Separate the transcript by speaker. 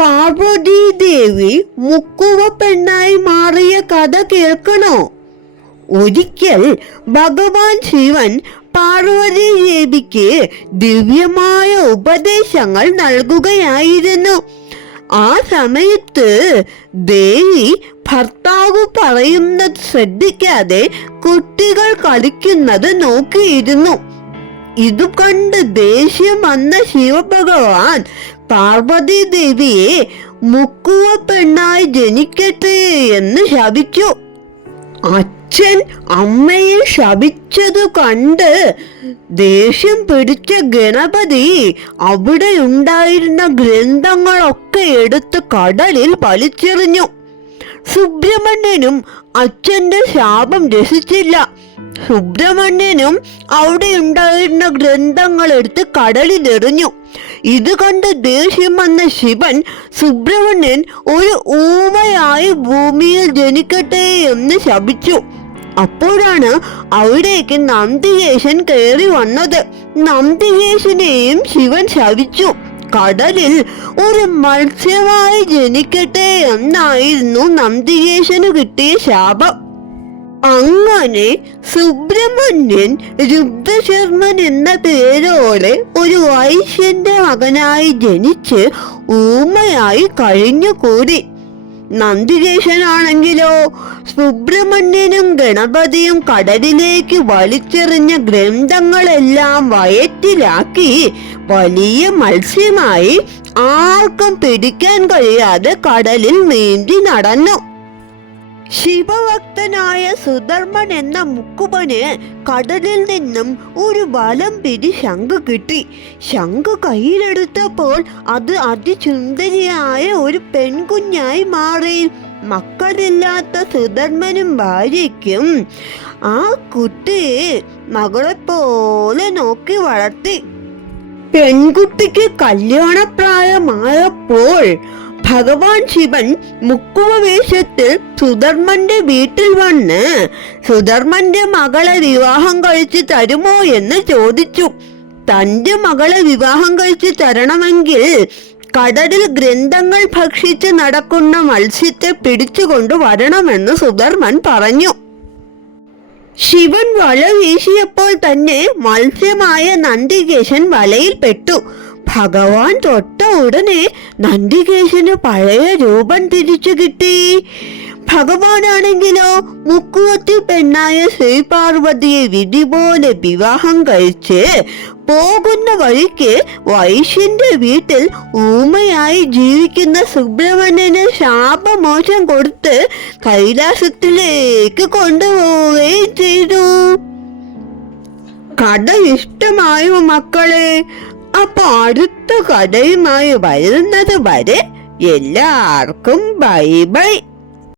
Speaker 1: പാർവതി ദേവി മുക്കുവ പെണ്ണായി മാറിയ കഥ കേൾക്കണോ? ഒരിക്കൽ ഭഗവാൻ ശിവൻ പാർവതി ദേവിക്ക് ദിവ്യമായ ഉപദേശങ്ങൾ നൽകുകയായിരുന്നു. ആ സമയത്ത് ദേവി ഭർത്താവ് പറയുന്നത് ശ്രദ്ധിക്കാതെ കുട്ടികൾ കളിക്കുന്നത് നോക്കിയിരുന്നു. ഇതു കണ്ട് ദേഷ്യം വന്ന ശിവഭഗവാൻ പാർവതി ദേവിയെ മുക്കുവ പെണ്ണായി ജനിക്കട്ടെ എന്ന് ശപിച്ചു. അച്ഛൻ അമ്മയെ ശപിച്ചതു കണ്ട് ദേഷ്യം പിടിച്ച ഗണപതി അവിടെ ഉണ്ടായിരുന്ന ഗ്രന്ഥങ്ങളൊക്കെ എടുത്ത് കടലിൽ വലിച്ചെറിഞ്ഞു. സുബ്രഹ്മണ്യനും അച്ഛന്റെ ശാപം രസിച്ചില്ല. സുബ്രഹ്മണ്യനും അവിടെ ഉണ്ടായിരുന്ന എടുത്ത് കടലിലെറിഞ്ഞു ഇത് കണ്ട് ദേഷ്യം വന്ന ശിവൻ സുബ്രഹ്മണ്യൻ ഒരു ഊമയായി ഭൂമിയിൽ ജനിക്കട്ടെ എന്ന് ശപിച്ചു. അപ്പോഴാണ് അവിടേക്ക് നന്ദികേശൻ കയറി വന്നത്. നന്ദികേശനെയും ശിവൻ ശവിച്ചു കടലിൽ ഒരു മത്സ്യമായി ജനിക്കട്ടെ എന്നായിരുന്നു നന്ദികേശന് കിട്ടിയ ശാപം. അങ്ങനെ സുബ്രഹ്മണ്യൻ രുദ്രശർമ്മൻ എന്ന പേരോടെ ഒരു വൈശ്യന്റെ മകനായി ജനിച്ച് ഊമയായി കഴിഞ്ഞുകൂടി. നന്ദികേശനാണെങ്കിലോ സുബ്രഹ്മണ്യനും ഗണപതിയും കടലിലേക്ക് വലിച്ചെറിഞ്ഞ ഗ്രന്ഥങ്ങളെല്ലാം വയറ്റിലാക്കി വലിയ മത്സ്യമായി ആർക്കും പിടിക്കാൻ കഴിയാതെ കടലിൽ നീന്തി നടന്നു. ശിവഭക്തനായ സുധർമ്മൻ എന്ന മുക്കുപന് കടലിൽ നിന്നും ഒരു വലം പിടി ശംഖ് കിട്ടി. ശംഖ് കയ്യിലെടുത്തപ്പോൾ അത് അതിസുന്ദരിയായ ഒരു പെൺകുഞ്ഞായി മാറി. മക്കളില്ലാത്ത സുധർമ്മനും ഭാര്യയ്ക്കും ആ കുട്ടിയെ മകളെപ്പോലെ നോക്കി വളർത്തി. പെൺകുട്ടിക്ക് കല്യാണപ്രായമായപ്പോൾ ഭഗവാൻ ശിവൻ മുക്കുവ വേഷത്തിൽ സുധർമ്മന്റെ വീട്ടിൽ വന്ന് സുധർമ്മന്റെ മകളെ വിവാഹം കഴിച്ച് തരുമോ എന്ന് ചോദിച്ചു. തന്റെ മകളെ വിവാഹം കഴിച്ച് തരണമെങ്കിൽ കടലിൽ ഗ്രന്ഥങ്ങൾ ഭക്ഷിച്ച് നടക്കുന്ന മത്സ്യത്തെ പിടിച്ചുകൊണ്ട് വരണമെന്ന് സുധർമ്മൻ പറഞ്ഞു. ശിവൻ വല വീശിയപ്പോൾ തന്നെ മത്സ്യമായ നന്ദികേശൻ വലയിൽ പെട്ടു. ഭഗവാൻ തൊട്ട ഉടനെ നന്ദികേശന് പഴയ രൂപം തിരിച്ചു കിട്ടി. ഭഗവാനാണെങ്കിലോ മുക്കുവത്തി പെണ്ണായ ശ്രീപാർവതിയെ വിധി പോലെ വിവാഹം കഴിച്ച് പോകുന്ന വഴിക്ക് വൈശ്യന്റെ വീട്ടിൽ ഊമയായി ജീവിക്കുന്ന സുബ്രഹ്മണ്യന് ശാപമോശം കൊടുത്ത് കൈലാസത്തിലേക്ക് കൊണ്ടുപോവുകയും ചെയ്തു. കഥ ഇഷ്ടമായോ മക്കളെ? അപ്പൊ അടുത്ത കഥയുമായി വരുന്നത് വരെ എല്ലാവർക്കും ബൈ ബൈ.